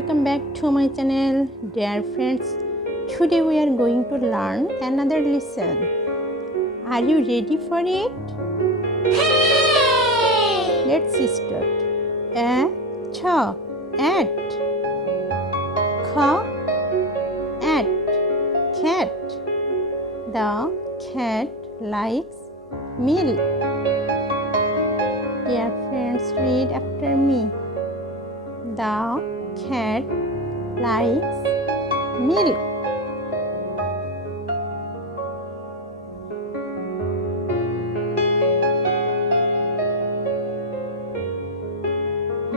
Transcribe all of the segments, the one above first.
welcome back to my channel. Dear friends, today we are going to learn another lesson. Are you ready for it? Hey! Let's start. A, cha, at. Kha, at, cat. The cat likes milk. Dear friends, read after me. The cat likes milk.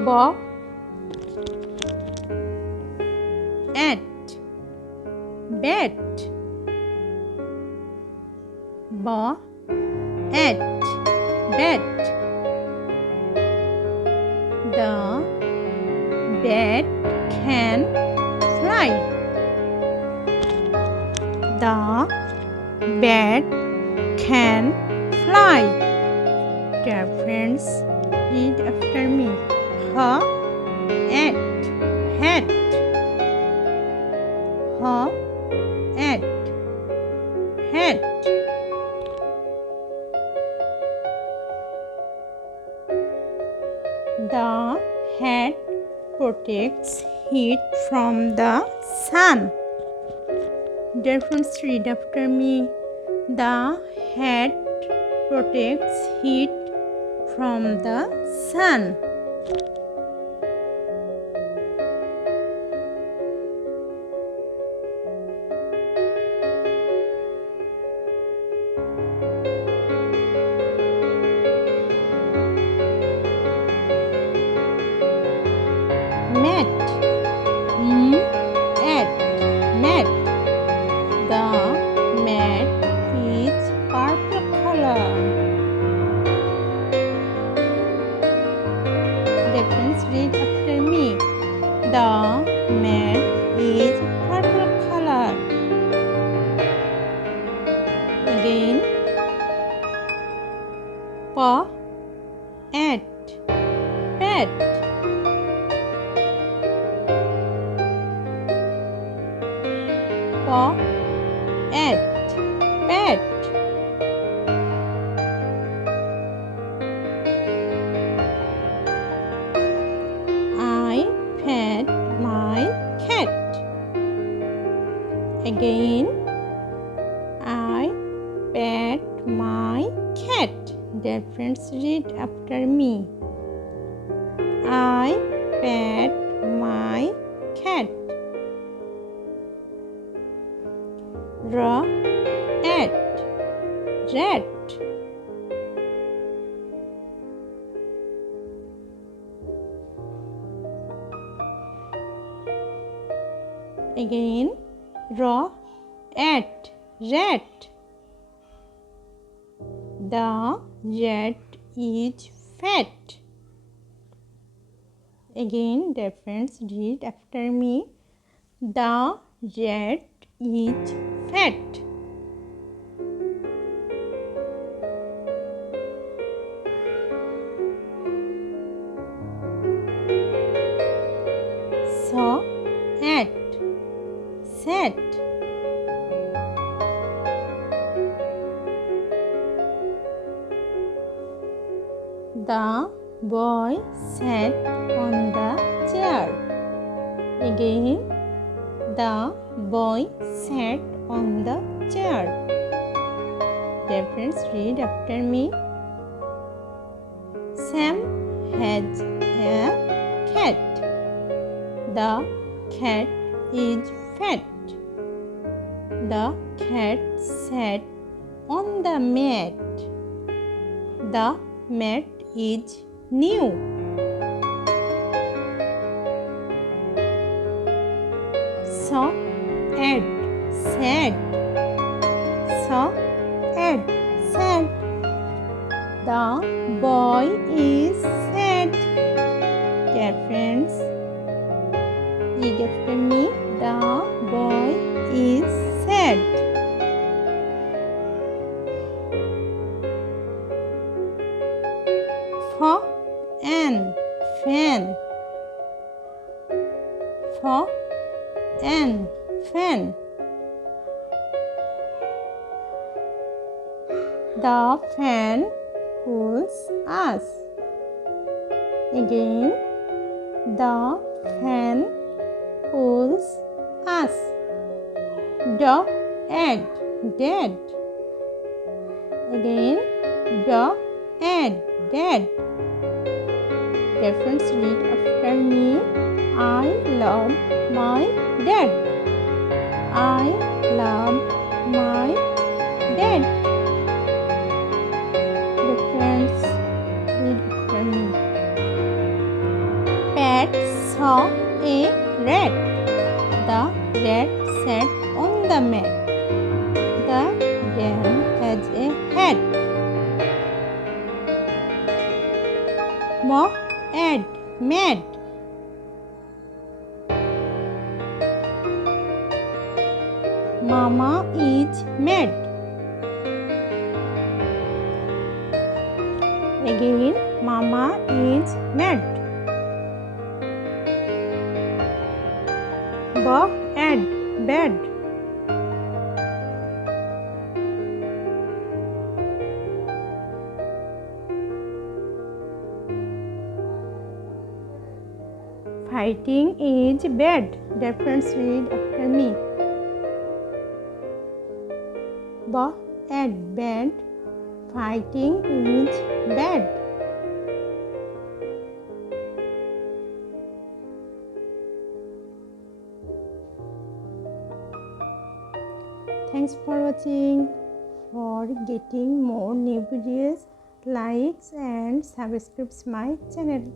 Bob, at, bat. Bob, at, bat. The bat can fly. The bat can fly. Dear friends, read after me. Ha, at, hat. Ha, at, hat. The hat protects heat from the sun. Dear friends, read after me. The hat protects heat from the sun. Mat, at, mat. The mat is purple color. Friends, read after me. The mat is purple color. Again. Pa, at, pat. Pa, at, pat. I pet my cat. Again, I pet my cat. Dear friends, read after me. I pet my cat. Ra, at, rat. Again, ra, at, rat. The rat is fat. Again, dear friends, read after me. The rat is fat. So, at, sat. The boy sat on the chair. Again, the boy sat on the chair. Dear friends, read after me. Sam has a cat. The cat is fat. The cat sat on the mat. The mat is new. So, at, sad. So, at, sad. The boy is sad. Dear friends, read after me. The boy is sad. Fa, an, fan. N, fan. The fan cools us. Again, the fan cools us. Dog, egg, dead. Again, dog, egg, dead. Dear friends, read after me. I love my dad. I love my dad. Dear friends, read after me. Pat saw a rat. The rat sat on the mat. The dam has a hat. Mad, mad. Mama is mad. Again, Mama is mad. Bad. Fighting is bad. Dear friends, read after me. Bad. Fighting is bad. Thanks for watching. For getting more new videos, likes and subscribe my channel.